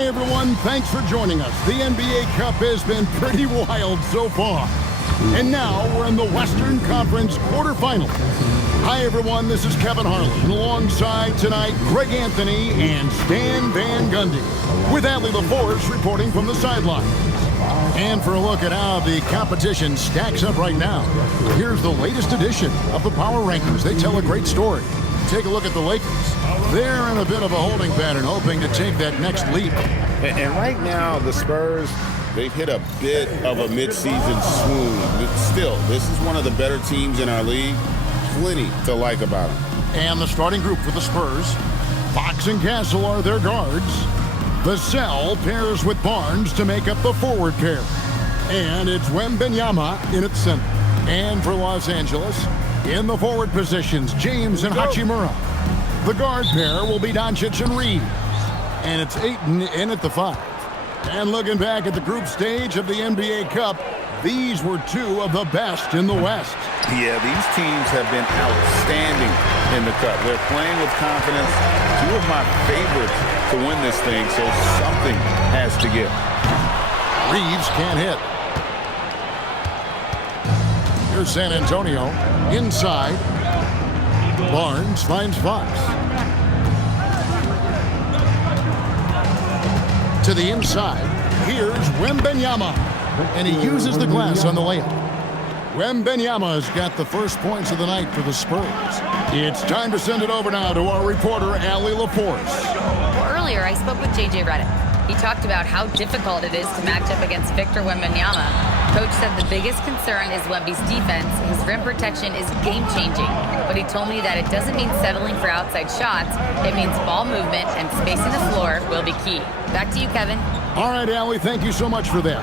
Hey everyone, thanks for joining us. The NBA Cup has been pretty wild so far. And now we're in the Western Conference quarterfinals. Hi everyone, this is Kevin Harlan, and alongside tonight, Greg Anthony and Stan Van Gundy, with Allie LaForce reporting from the sideline. And for a look at how the competition stacks up right now, here's the latest edition of the Power Rankings. They tell a great story. Take a look at the Lakers. They're in a bit of a holding pattern, hoping to take that next leap. And right now, the Spurs, they've hit a bit of a midseason swoon. But still, this is one of the better teams in our league. Plenty to like about them. And the starting group for the Spurs, Fox and Castle are their guards. Vassell pairs with Barnes to make up the forward pair. And it's Wembanyama in its center. And for Los Angeles, in the forward positions, James and Hachimura. The guard pair will be Doncic and Reeves. And it's Ayton in at the 5. And looking back at the group stage of the NBA Cup, these were two of the best in the West. Yeah, these teams have been outstanding in the Cup. They're playing with confidence. Two of my favorites to win this thing, so something has to give. Reeves can't hit. Here's San Antonio. Inside. Barnes finds Fox. To the inside. Here's Wembanyama. And he uses the glass on the layup. Wembanyama's got the first points of the night for the Spurs. It's time to send it over now to our reporter, Allie LaForce. Well, earlier I spoke with J.J. Redick. He talked about how difficult it is to match up against Victor Wembanyama. Coach said the biggest concern is Wemby's defense. His rim protection is game-changing. But he told me that it doesn't mean settling for outside shots. It means ball movement and spacing the floor will be key. Back to you, Kevin. All right, Allie, thank you so much for that.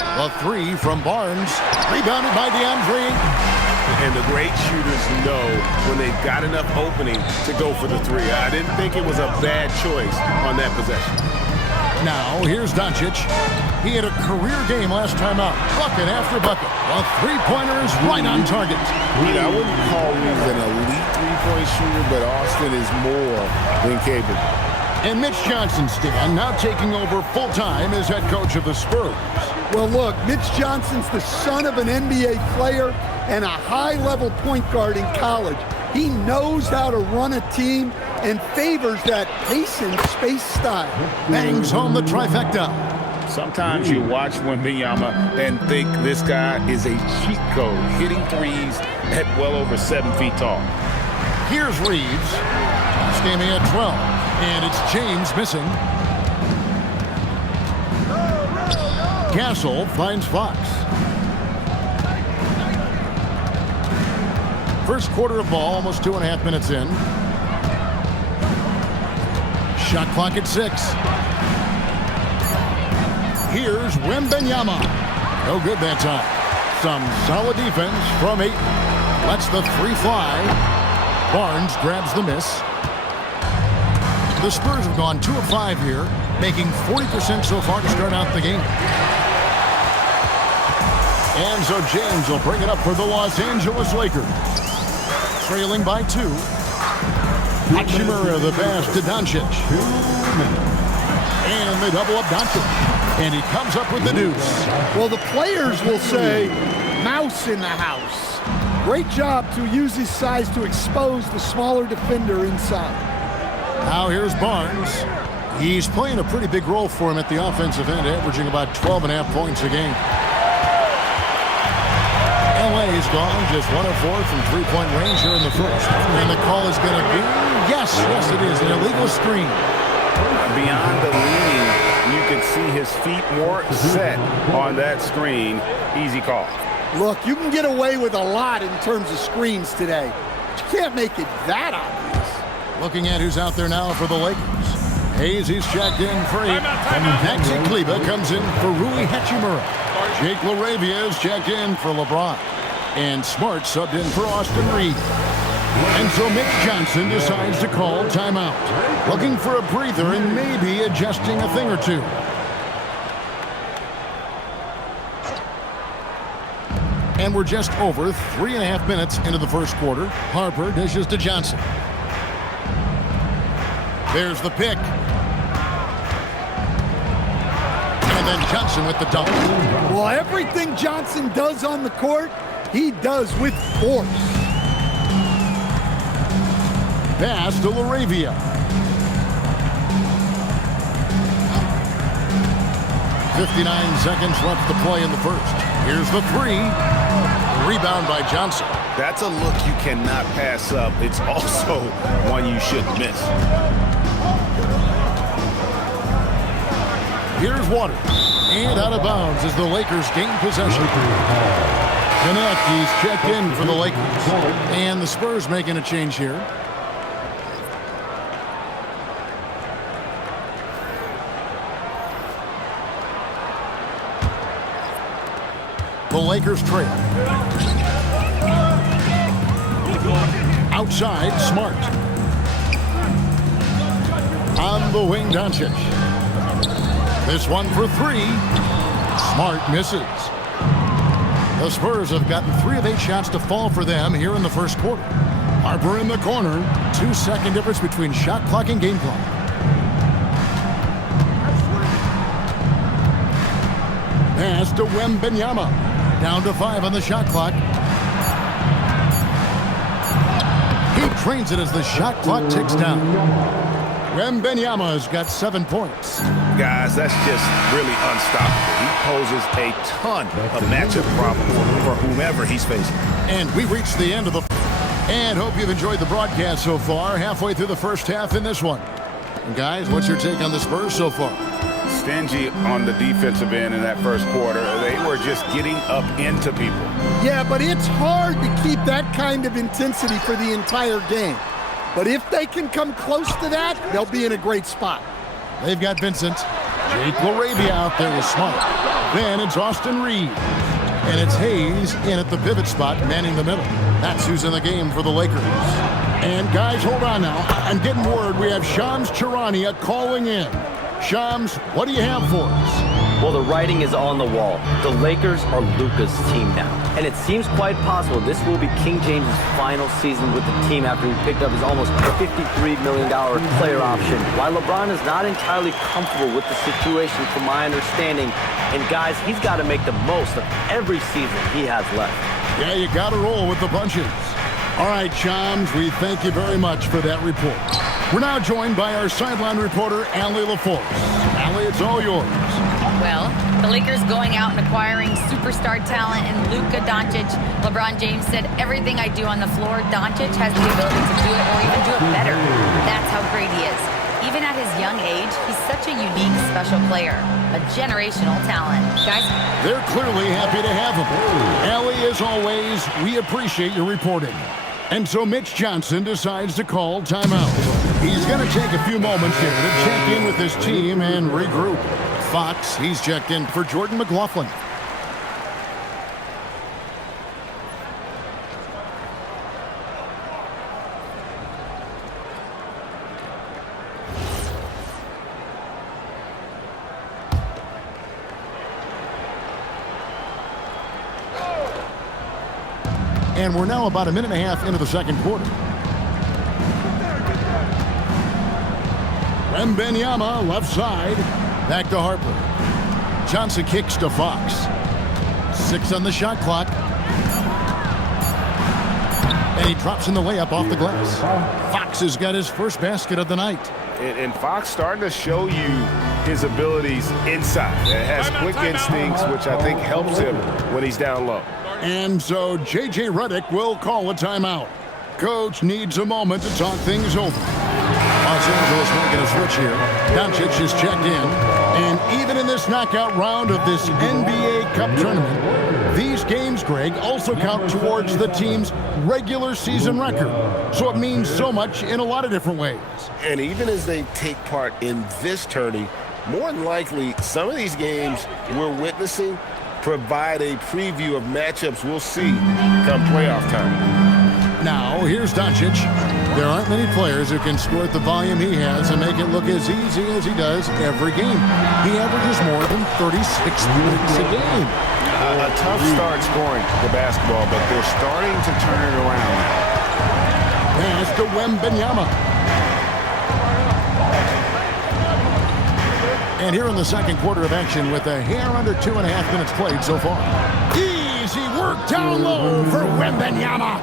A 3 from Barnes. Rebounded by DeAndre. And the great shooters know when they've got enough opening to go for the 3. I didn't think it was a bad choice on that possession. Now, here's Doncic. He had a career game last time out. Bucket after bucket. A three-pointer is right on target. I wouldn't call Reeves an elite three-point shooter, but Austin is more than capable. And Mitch Johnson, Stan, now taking over full-time as head coach of the Spurs. Well, look, Mitch Johnson's the son of an NBA player and a high-level point guard in college. He knows how to run a team and favors that pace and space style. Bangs home the trifecta. Sometimes you watch Wembanyama and think this guy is a cheat code, hitting threes at well over 7 feet tall. Here's Reeves. Stamey at 12. And it's James missing. Castle finds Fox. First quarter of ball, almost 2.5 minutes in. Shot clock at 6. Here's Wembanyama. No good that time. Some solid defense from 8. Lets the 3 fly. Barnes grabs the miss. The Spurs have gone 2 of 5 here, making 40% so far to start out the game. And so James will bring it up for the Los Angeles Lakers. Trailing by 2. Hachimura the pass to Doncic. And they double up Doncic. And he comes up with the deuce. Well, the players will say, mouse in the house. Great job to use his size to expose the smaller defender inside. Now here's Barnes. He's playing a pretty big role for him at the offensive end, averaging about 12.5 points a game. LA's gone just 1 of 4 from three-point range here in the first. And the call is going to be, yes, it is, an illegal screen. Beyond the leaning, you can see his feet more set on that screen. Easy call. Look, you can get away with a lot in terms of screens today. But you can't make it that obvious. Looking at who's out there now for the Lakers. Hayes, he's checked in for 8. And Maxi Kleber comes in for Rui Hachimura. Jake LaRavia is checked in for LeBron. And Smart subbed in for Austin Reeves. And so Mitch Johnson decides to call timeout. Looking for a breather and maybe adjusting a thing or two. And we're just over 3.5 minutes into the first quarter. Harper dishes to Johnson. There's the pick. And then Johnson with the dunk. Well, everything Johnson does on the court, he does with force. Pass to Laravia. .59 seconds left to play in the first. Here's the three. Rebound by Johnson. That's a look you cannot pass up. It's also one you shouldn't miss. Here's Waters. And out of bounds as the Lakers gain possession. He's checked in for the Lakers. And the Spurs making a change here. The Lakers trail. Outside, Smart. On the wing, Doncic. This one for three. Smart misses. The Spurs have gotten 3 of 8 shots to fall for them here in the first quarter. Harper in the corner. 2-second difference between shot clock and game clock. Pass to Wembanyama. Down to 5 on the shot clock. He trains it as the shot clock ticks down. Wembanyama's got 7 points. Guys, that's just really unstoppable. He poses a ton of matchup problems for whomever he's facing. And we reached the end of the... And hope you've enjoyed the broadcast so far. Halfway through the first half in this one. And guys, what's your take on the Spurs so far? Stingy on the defensive end in that first quarter. They were just getting up into people. Yeah, but it's hard to keep that kind of intensity for the entire game. But if they can come close to that, they'll be in a great spot. They've got Vincent. Jake LaRavia out there with Smart. Then it's Austin Reed. And it's Hayes in at the pivot spot, manning the middle. That's who's in the game for the Lakers. And guys, hold on now. I'm getting word we have Shams Charania calling in. Shams, what do you have for us? Well, the writing is on the wall. The Lakers are Luka's team now. And it seems quite possible this will be King James' final season with the team after he picked up his almost $53 million player option. While LeBron is not entirely comfortable with the situation from my understanding, and guys, he's got to make the most of every season he has left. Yeah, you got to roll with the punches. All right, Shams, we thank you very much for that report. We're now joined by our sideline reporter, Allie LaForce. Allie, it's all yours. Well, the Lakers going out and acquiring superstar talent in Luka Doncic. LeBron James said, everything I do on the floor, Doncic has the ability to do it or even do it better. That's how great he is. Even at his young age, he's such a unique, special player. A generational talent. Guys? They're clearly happy to have him. Allie, as always, we appreciate your reporting. And so Mitch Johnson decides to call timeout. He's going to take a few moments here to check in with his team and regroup. Fox, he's checked in for Jordan McLaughlin. And we're now about a minute and a half into the second quarter. Wembanyama, left side. Back to Harper. Johnson kicks to Fox. 6 on the shot clock. And he drops in the layup off the glass. Fox has got his first basket of the night. And Fox starting to show you his abilities inside. It has quick instincts, which I think helps him when he's down low. And so J.J. Redick will call a timeout. Coach needs a moment to talk things over. Los Angeles making a switch here. Doncic is checked in. And even in this knockout round of this NBA Cup tournament, these games, Greg, also count towards the team's regular season record. So it means so much in a lot of different ways. And even as they take part in this tourney, more than likely, some of these games we're witnessing provide a preview of matchups we'll see come playoff time. Now, here's Doncic. There aren't many players who can score at the volume he has and make it look as easy as he does every game. He averages more than 36 points a game. A tough start scoring the basketball, but they're starting to turn it around. Pass to Wembanyama. And here in the second quarter of action with a hair under 2.5 minutes played so far. Easy work down low for Wembanyama.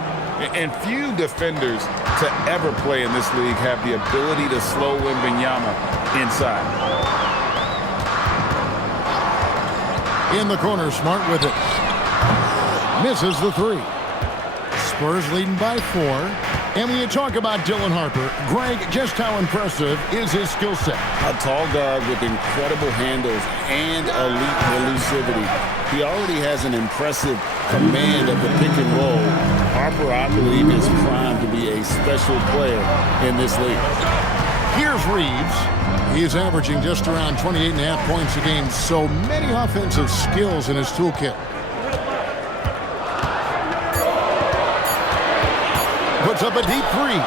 And few defenders to ever play in this league have the ability to slow Wembanyama inside. In the corner, Smart with it. Misses the three. Spurs leading by 4. And when you talk about Dylan Harper, Greg, just how impressive is his skill set? A tall guard with incredible handles and elite elusivity. He already has an impressive command of the pick and roll. Harper, I believe, is primed to be a special player in this league. Here's Reeves. He's averaging just around 28.5 points a game. So many offensive skills in his toolkit. Puts up a deep 3.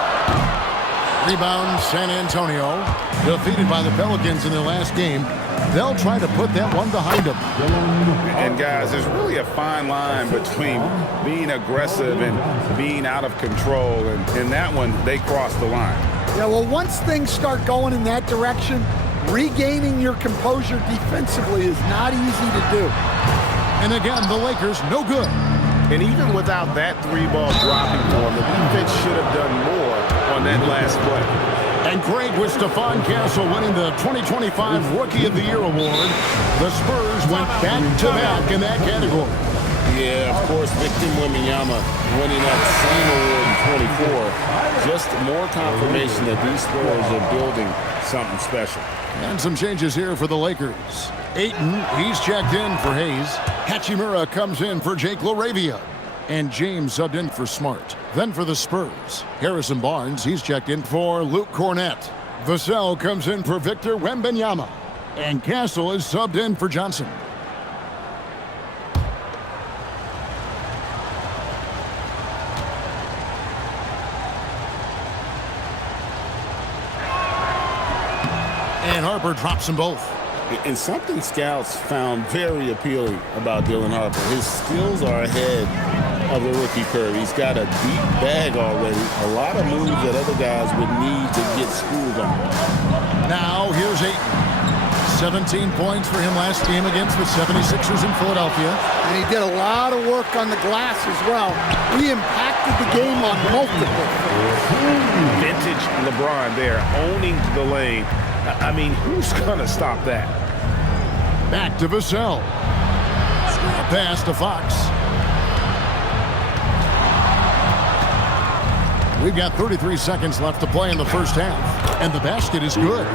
Rebound, San Antonio. Defeated by the Pelicans in their last game. They'll try to put that one behind them. And guys, there's really a fine line between being aggressive and being out of control. And in that one, they crossed the line. Yeah, well, once things start going in that direction, regaining your composure defensively is not easy to do. And again, the Lakers, no good. And even without that 3-ball dropping for him, the defense should have done more on that last play. And Greg, with Stephon Castle winning the 2025 Rookie of the Year award, the Spurs went back-to-back in that category. Yeah, of course, Victor Wembanyama winning that same award in 24. Just more confirmation that these Spurs are building something special. And some changes here for the Lakers. Ayton, he's checked in for Hayes. Hachimura comes in for Jake LaRavia. And James subbed in for Smart. Then for the Spurs, Harrison Barnes, he's checked in for Luke Cornett. Vassell comes in for Victor Wembanyama. And Castle is subbed in for Johnson. And Harper drops them both. And something scouts found very appealing about Dylan Harper. His skills are ahead of the rookie curve. He's got a deep bag already. A lot of moves that other guys would need to get schooled on. Now here's Ayton. 17 points for him last game against the 76ers in Philadelphia. And he did a lot of work on the glass as well. He impacted the game on multiple things. Vintage LeBron there, owning the lane. I mean, who's going to stop that? Back to Vassell. A pass to Fox. We've got 33 seconds left to play in the first half. And the basket is good.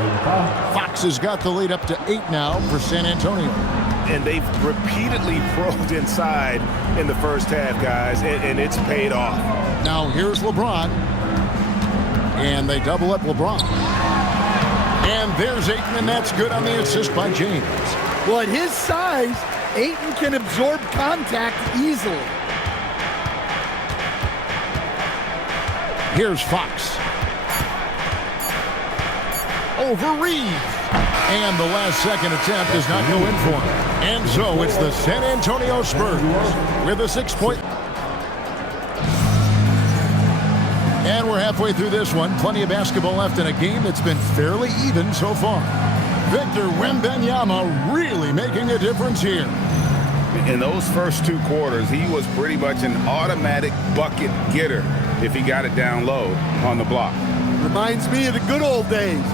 Fox has got the lead up to 8 now for San Antonio. And they've repeatedly probed inside in the first half, guys, and it's paid off. Now here's LeBron. And they double up LeBron. And there's Ayton, and that's good on the assist by James. Well, at his size, Ayton can absorb contact easily. Here's Fox. Over Reeves. And the last second attempt does not go in for him. And so it's the San Antonio Spurs with a 6-point. And we're halfway through this one. Plenty of basketball left in a game that's been fairly even so far. Victor Wembanyama really making a difference here. In those first 2 quarters, he was pretty much an automatic bucket getter if he got it down low on the block. Reminds me of the good old days.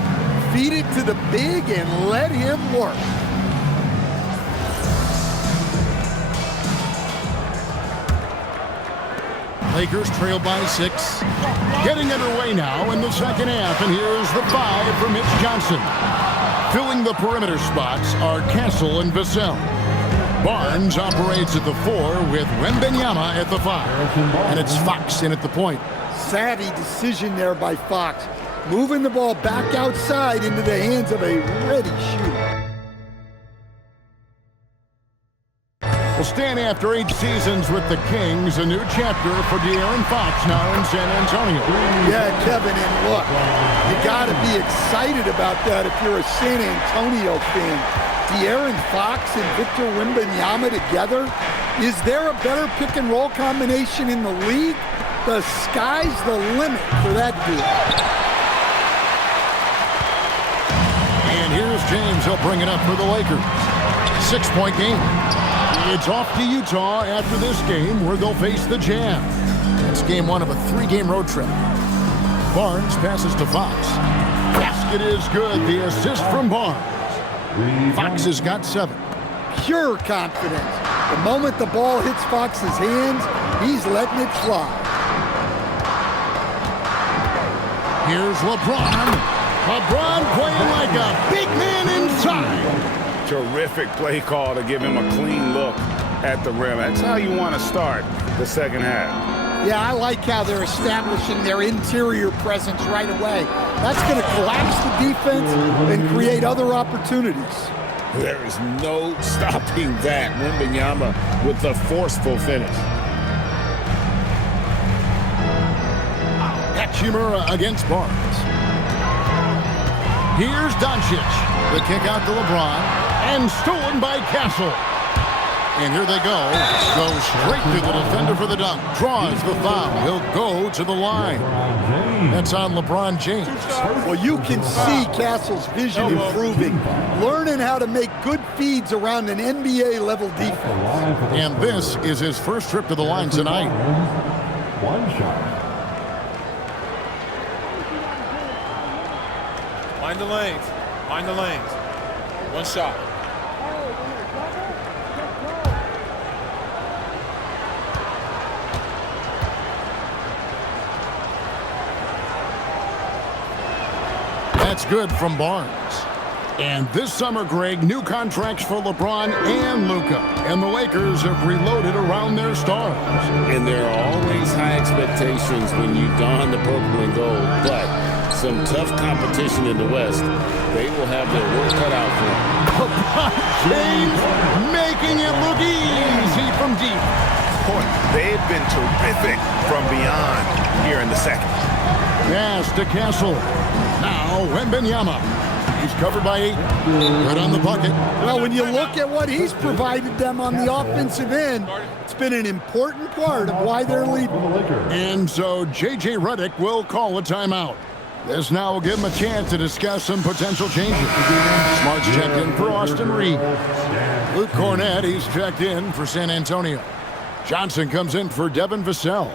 Feed it to the big and let him work. Lakers trail by 6. Getting underway now in the second half. And here's the 5 for Mitch Johnson. Filling the perimeter spots are Castle and Vassell. Barnes operates at the 4 with Wembanyama at the 5. And it's Fox in at the point. Savvy decision there by Fox. Moving the ball back outside into the hands of a ready shooter. We'll stand after 8 seasons with the Kings. A new chapter for De'Aaron Fox now in San Antonio. Yeah, Kevin, and look, you got to be excited about that if you're a San Antonio fan. De'Aaron Fox and Victor Wembanyama together. Is there a better pick and roll combination in the league? The sky's the limit for that dude. And here's James will bring it up for the Lakers. 6-point game. It's off to Utah after this game where they'll face the Jazz. It's game one of a 3-game road trip. Barnes passes to Fox. Basket is good. The assist from Barnes. Fox has got 7. Pure confidence. The moment the ball hits Fox's hands, he's letting it fly. Here's LeBron. LeBron playing like a big man inside. Terrific play call to give him a clean look at the rim. That's how you want to start the second half. Yeah, I like how they're establishing their interior presence right away. That's going to collapse the defense and create other opportunities. There is no stopping that. Wembanyama with the forceful finish. Hachimura against Barnes. Here's Doncic. The kick out to LeBron. And stolen by Castle. And here they go. Go straight to the defender for the dunk. Draws the foul. He'll go to the line. That's on LeBron James. Well, you can see Castle's vision improving, learning how to make good feeds around an NBA-level defense. And this is his first trip to the line tonight. One shot. Mind the lanes. Mind the lanes. One shot. That's good from Barnes. And this summer, Greg, new contracts for LeBron and Luka. And the Lakers have reloaded around their stars. And there are always high expectations when you don the purple and gold. But some tough competition in the West. They will have their work cut out for them. LeBron James making it look easy from deep. Boy, they've been terrific from beyond here in the second. Pass to Castle. Now Wembanyama. He's covered by 8. Right on the bucket. Well, when you look at what he's provided them on the offensive end, it's been an important part of why they're leading. And so J.J. Redick will call a timeout. This now will give him a chance to discuss some potential changes. Smart's checked in for Austin Reeves. Luke Cornett, he's checked in for San Antonio. Johnson comes in for Devin Vassell.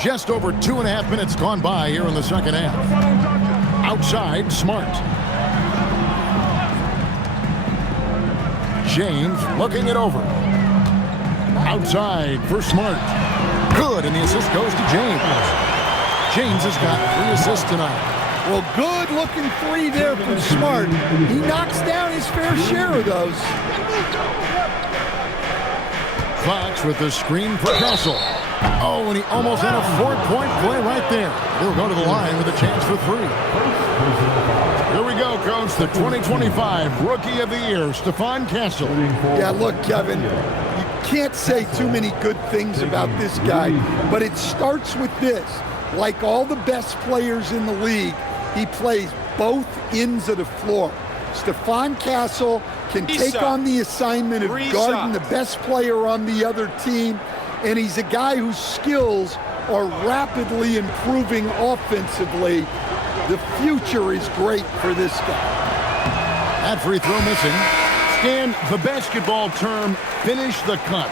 Just over 2.5 minutes gone by here in the second half. Outside, Smart. James looking it over. Outside for Smart. Good, and the assist goes to James. James has got 3 assists tonight. Well, good-looking 3 there from Smart. He knocks down his fair share of those. Fox with the screen for Castle. Oh, and he almost had a 4-point play right there. He'll go to the line with a chance for 3. Here we go, Coach. The 2025 Rookie of the Year, Stephon Castle. Yeah, look, Kevin, you can't say too many good things about this guy, but it starts with this. Like all the best players in the league, he plays both ends of the floor. Stephon Castle can take on the assignment of guarding the best player on the other team, and he's a guy whose skills are rapidly improving offensively. The future is great for this guy. That free throw missing. Stan, the basketball term, finish the cut.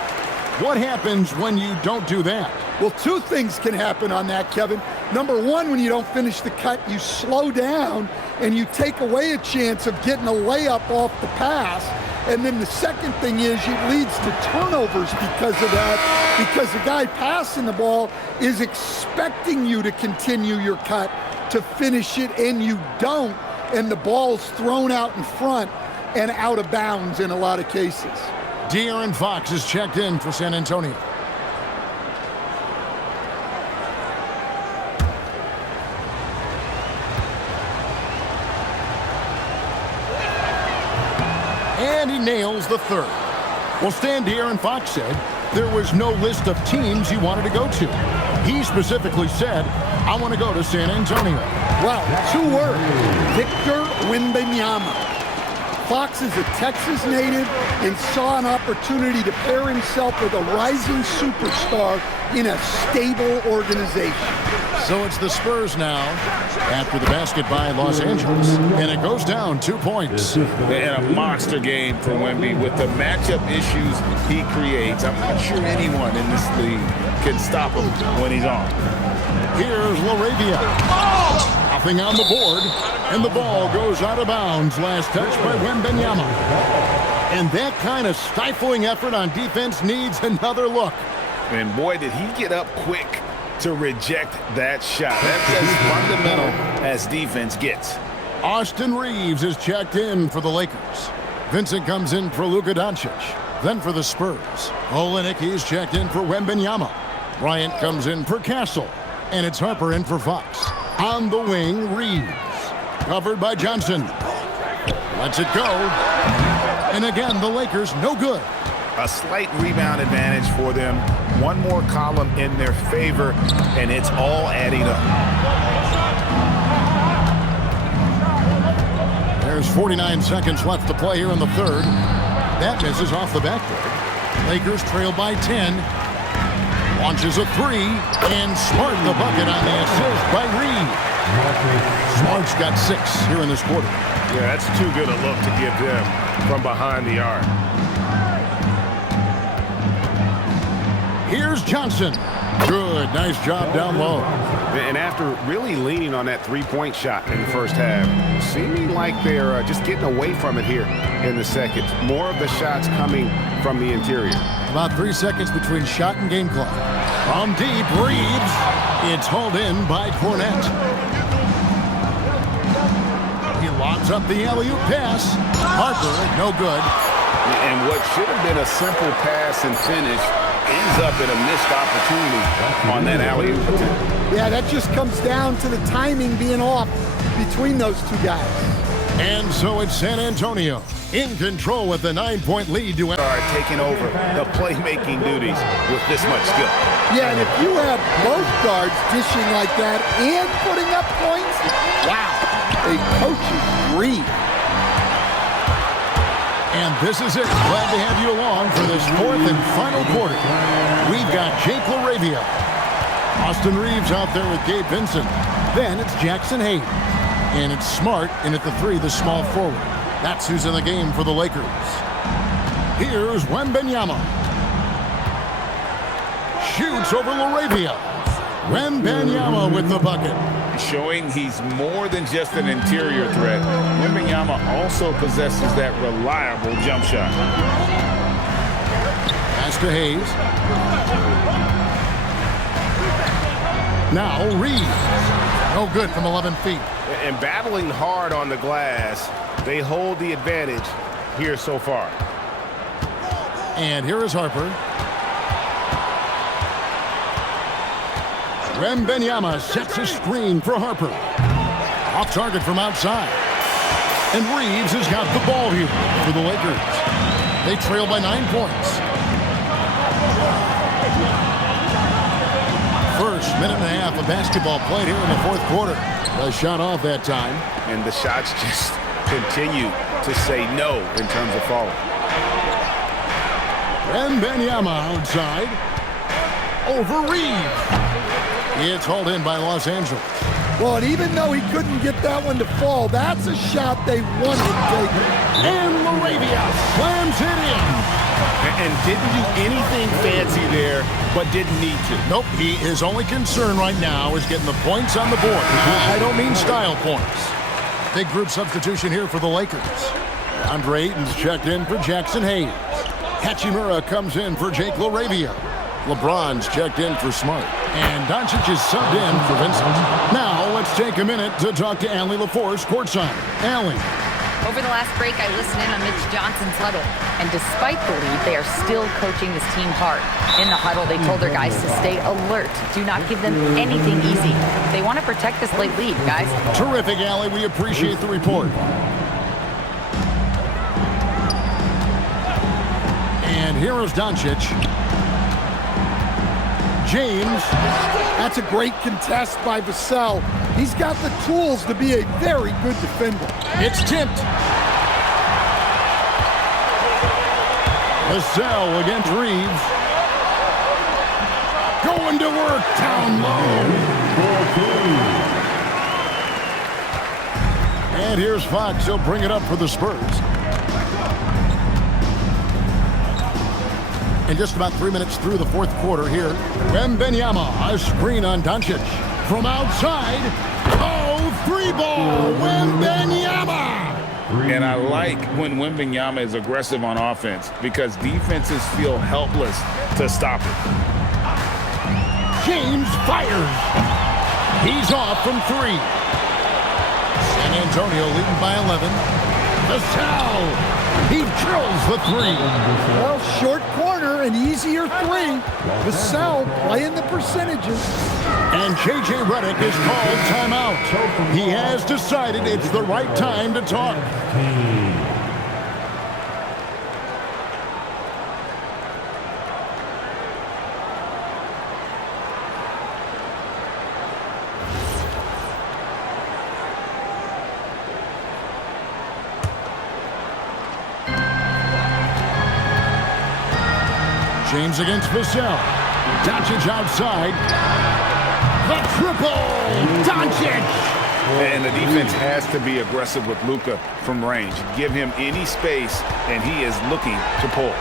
What happens when you don't do that? Well, 2 things can happen on that, Kevin. Number 1, when you don't finish the cut, you slow down and you take away a chance of getting a layup off the pass. And then the second thing is it leads to turnovers because of that, because the guy passing the ball is expecting you to continue your cut, to finish it, and you don't, and the ball's thrown out in front and out of bounds in a lot of cases. De'Aaron Fox is checked in for San Antonio. And he nails the 3rd. Well, Stan, De'Aaron Fox said there was no list of teams he wanted to go to. He specifically said, I want to go to San Antonio. Well, 2 words, Victor Wembanyama. Fox is a Texas native and saw an opportunity to pair himself with a rising superstar in a stable organization. So it's the Spurs now after the basket by Los Angeles. And it goes down 2 points. And a monster game for Wemby with the matchup issues he creates. I'm not sure anyone in this league can stop him when he's on. Here's LaRavia. Nothing on the board. And the ball goes out of bounds. Last touch by Wembanyama. And that kind of stifling effort on defense needs another look. And boy, did he get up quick to reject that shot. That's as fundamental as defense gets. Austin Reeves is checked in for the Lakers. Vincent comes in for Luka Doncic. Then for the Spurs, Olynyk is checked in for Wembanyama. Bryant comes in for Castle. And it's Harper in for Fox. On the wing, Reeves. Covered by Johnson. Lets it go. And again, the Lakers no good. A slight rebound advantage for them. One more column in their favor, and it's all adding up. There's 49 seconds left to play here in the third. That misses off the backboard. Lakers trail by 10. Launches a three, and Smart the bucket on the assist by Reed. Smart's got 6 here in this quarter. Yeah, that's too good a look to give them from behind the arc. Here's Johnson. Good, nice job down low. And after really leaning on that three-point shot in the first half, seeming like they're just getting away from it here in the second. More of the shots coming from the interior. About 3 seconds between shot and game clock. From deep, Reeves. It's hauled in by Cornette. He lobs up the alley-oop pass. Harper, no good. And what should have been a simple pass and finish ends up in a missed opportunity on that alley-oop attempt. Yeah, that just comes down to the timing being off between those two guys. And so it's San Antonio in control with the 9-point lead to Are taking over the playmaking duties with this much skill. Yeah, and if you have both guards dishing like that and putting up points, wow, a coach's dream. And this is it. Glad to have you along for this fourth and final quarter. We've got Jake LaRavia. Austin Reeves out there with Gabe Vincent. Then it's Jackson Hayes. And it's Smart in at the 3, the small forward. That's who's in the game for the Lakers. Here's Wembanyama. Shoots over LaRavia. Wembanyama with the bucket. Showing he's more than just an interior threat. Wembanyama also possesses that reliable jump shot. Pass to Hayes. Now Reeves. No good from 11 feet. And battling hard on the glass, they hold the advantage here so far. And here is Harper. Wembanyama sets a screen for Harper. Off target from outside. And Reeves has got the ball here for the Lakers. They trail by 9 points. First minute and a half of basketball played here in the fourth quarter. A shot off that time. And the shots just continue to say no in terms of falling. Wembanyama outside. Over Reeves. It's hauled in by Los Angeles. Well, and even though he couldn't get that one to fall, that's a shot they wanted to take. And LaRavia slams it in. And didn't do anything fancy there, but didn't need to. Nope, his only concern right now is getting the points on the board. I don't mean style points. Big group substitution here for the Lakers. Andre Ayton's checked in for Jackson Hayes. Hachimura comes in for Jake LaRavia. LeBron's checked in for Smart. And Doncic is subbed in for Vincent. Now, let's take a minute to talk to Allie LaForce courtside. Allie. Over the last break, I listened in on Mitch Johnson's huddle. And despite the lead, they are still coaching this team hard. In the huddle, they told their guys to stay alert. Do not give them anything easy. They want to protect this late lead, guys. Terrific, Allie. We appreciate the report. And here is Doncic. James. That's a great contest by Vassell. He's got the tools to be a very good defender. It's tipped. Vassell against Reeves. Going to work down low. And here's Fox. He'll bring it up for the Spurs. And just about 3 minutes through the fourth quarter here. Wembanyama, a screen on Doncic. From outside. Oh, three ball. Wembanyama. And I like when Wembanyama is aggressive on offense because defenses feel helpless to stop it. James fires. He's off from three. San Antonio leading by 11. Vassell. He drills the three. Well, short corner, an easier three. Vassell playing the percentages. And J.J. Redick is called timeout. He has decided it's the right time to talk. James against Vassell. Doncic outside. The triple! Doncic! And the defense has to be aggressive with Luka from range. Give him any space, and he is looking to pull.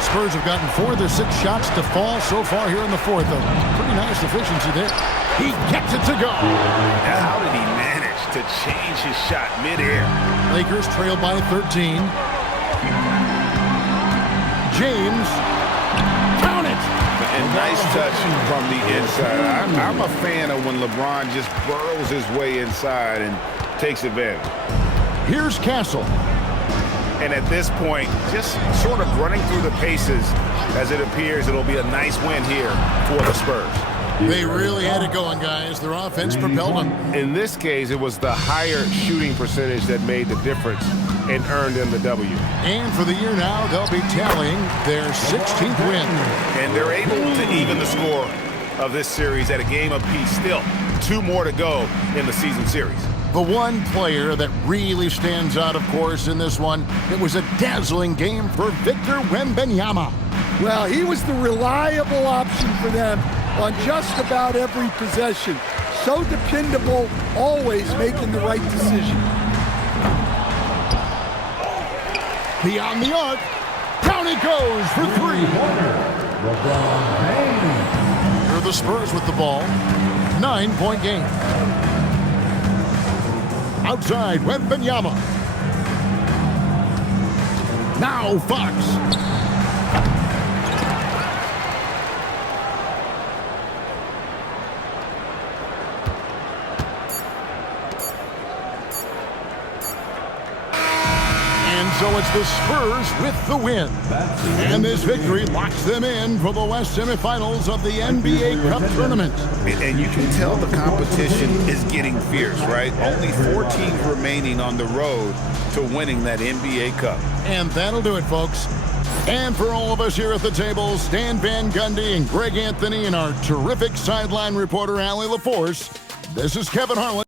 Spurs have gotten 4 of their 6 shots to fall so far here in the fourth. A pretty nice efficiency there. He gets it to go. Now, how did he manage to change his shot midair? Lakers trail by 13. James, count it! And nice touch from the inside. I'm a fan of when LeBron just burrows his way inside and takes advantage. Here's Castle. And at this point, just sort of running through the paces as it appears it'll be a nice win here for the Spurs. They really had it going, guys. Their offense propelled them. In this case, it was the higher shooting percentage that made the difference and earned them the W. And for the year now, they'll be tallying their 16th win. And they're able to even the score of this series at a game apiece. Still, 2 more to go in the season series. The one player that really stands out, of course, in this one, it was a dazzling game for Victor Wembanyama. Well, he was the reliable option for them on just about every possession. So dependable, always making the right decision. Beyond the arc, down it goes for 3. Here are the Spurs with the ball. 9-point game. Outside, Wembanyama. Now Fox. So it's the Spurs with the win. And this victory locks them in for the West semifinals of the NBA Cup tournament. And you can tell the competition is getting fierce, right? Only 4 teams remaining on the road to winning that NBA Cup. And that'll do it, folks. And for all of us here at the table, Stan Van Gundy and Greg Anthony and our terrific sideline reporter, Allie LaForce, this is Kevin Harlan.